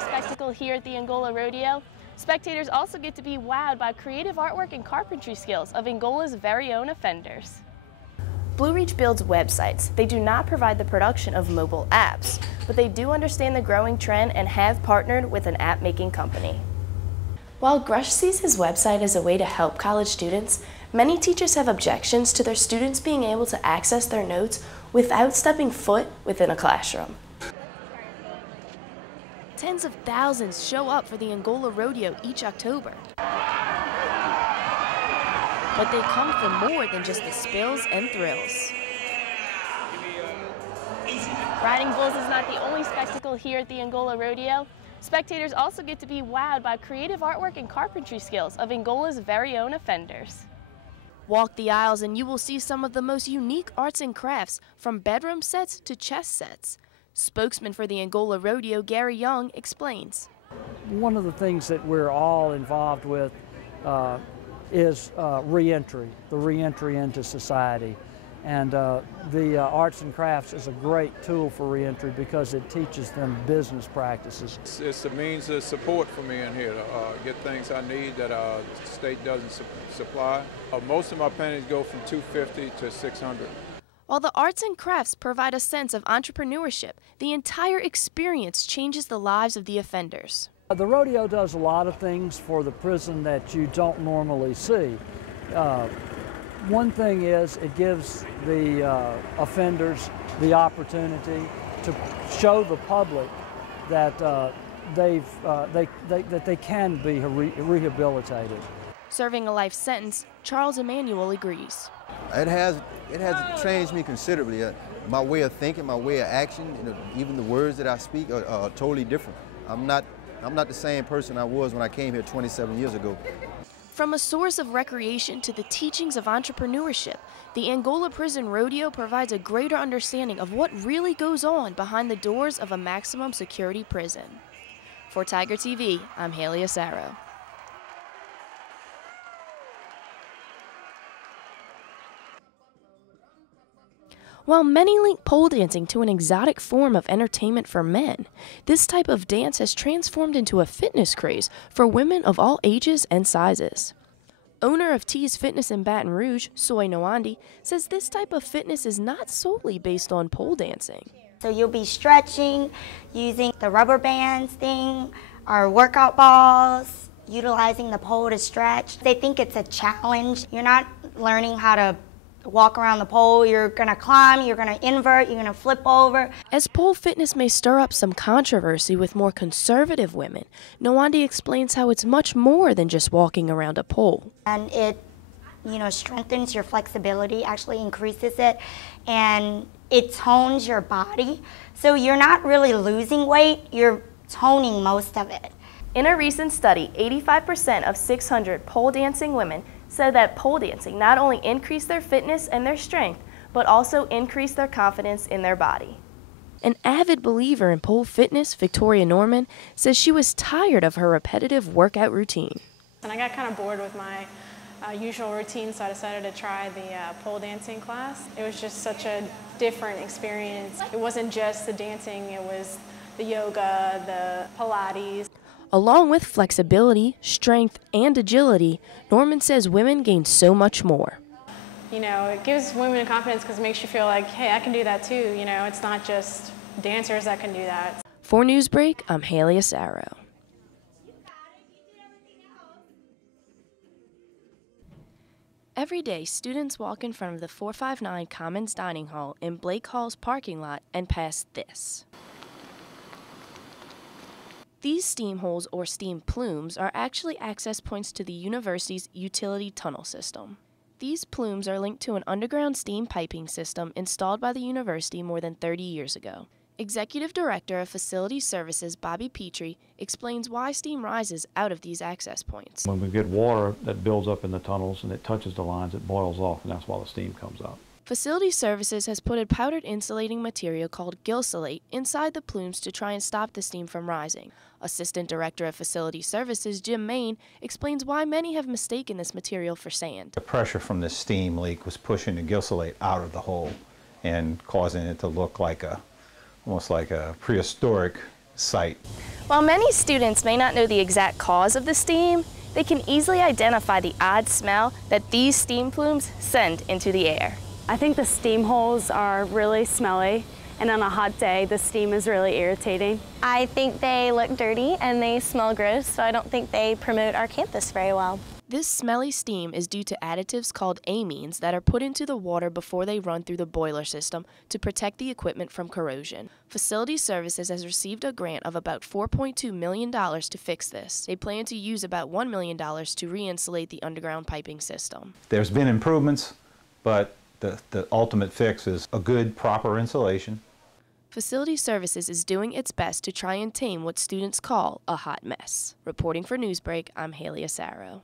only spectacle here at the Angola Rodeo. Spectators also get to be wowed by creative artwork and carpentry skills of Angola's very own offenders. Blue Reach builds websites. They do not provide the production of mobile apps, but they do understand the growing trend and have partnered with an app-making company. While Grush sees his website as a way to help college students, many teachers have objections to their students being able to access their notes without stepping foot within a classroom. Tens of thousands show up for the Angola Rodeo each October. But they come for more than just the spills and thrills. Riding bulls is not the only spectacle here at the Angola Rodeo. Spectators also get to be wowed by creative artwork and carpentry skills of Angola's very own offenders. Walk the aisles and you will see some of the most unique arts and crafts, from bedroom sets to chess sets. Spokesman for the Angola Rodeo, Gary Young, explains. One of the things that we're all involved with is reentry, the reentry into society. And the arts and crafts is a great tool for reentry because it teaches them business practices. It's a means of support for me in here to get things I need that the state doesn't supply. Most of my pennies go from $250 to $600. While the arts and crafts provide a sense of entrepreneurship, the entire experience changes the lives of the offenders. The rodeo does a lot of things for the prison that you don't normally see. One thing is it gives the offenders the opportunity to show the public that they can be rehabilitated. Serving a life sentence, Charles Emanuel agrees. It has changed me considerably. My way of thinking, my way of action, even the words that I speak are totally different. I'm not the same person I was when I came here 27 years ago. From a source of recreation to the teachings of entrepreneurship, the Angola Prison Rodeo provides a greater understanding of what really goes on behind the doors of a maximum security prison. For Tiger TV, I'm Hayley Asaro. While many link pole dancing to an exotic form of entertainment for men, this type of dance has transformed into a fitness craze for women of all ages and sizes. Owner of Teaze Fitness in Baton Rouge, Soy Nwandi, says this type of fitness is not solely based on pole dancing. So you'll be stretching, using the rubber bands thing, or workout balls, utilizing the pole to stretch. They think it's a challenge. You're not learning how to walk around the pole. You're gonna climb, you're gonna invert, you're gonna flip over. As pole fitness may stir up some controversy with more conservative women, Nwandi explains how it's much more than just walking around a pole. And it, strengthens your flexibility, actually increases it, and it tones your body. So you're not really losing weight, you're toning most of it. In a recent study, 85% of 600 pole dancing women said that pole dancing not only increased their fitness and their strength, but also increased their confidence in their body. An avid believer in pole fitness, Victoria Norman, says she was tired of her repetitive workout routine. And I got kind of bored with my usual routine, so I decided to try the pole dancing class. It was just such a different experience. It wasn't just the dancing, it was the yoga, the Pilates. Along with flexibility, strength, and agility, Norman says women gain so much more. It gives women confidence because it makes you feel like, hey, I can do that too. It's not just dancers that can do that. For Newsbreak, I'm Hayley Asaro. Every day, students walk in front of the 459 Commons Dining Hall in Blake Hall's parking lot and pass this. These steam holes, or steam plumes, are actually access points to the university's utility tunnel system. These plumes are linked to an underground steam piping system installed by the university more than 30 years ago. Executive Director of Facility Services Bobby Petrie explains why steam rises out of these access points. When we get water that builds up in the tunnels and it touches the lines, it boils off, and that's why the steam comes out. Facility Services has put a powdered insulating material called gilsolate inside the plumes to try and stop the steam from rising. Assistant Director of Facility Services Jim Main explains why many have mistaken this material for sand. The pressure from this steam leak was pushing the gilsolate out of the hole and causing it to look like almost like a prehistoric site. While many students may not know the exact cause of the steam, they can easily identify the odd smell that these steam plumes send into the air. I think the steam holes are really smelly, and on a hot day, the steam is really irritating. I think they look dirty and they smell gross, so I don't think they promote our campus very well. This smelly steam is due to additives called amines that are put into the water before they run through the boiler system to protect the equipment from corrosion. Facility Services has received a grant of about $4.2 million to fix this. They plan to use about $1 million to re-insulate the underground piping system. There's been improvements, but the ultimate fix is a good, proper insulation. Facility Services is doing its best to try and tame what students call a hot mess. Reporting for Newsbreak, I'm Hayley Asaro.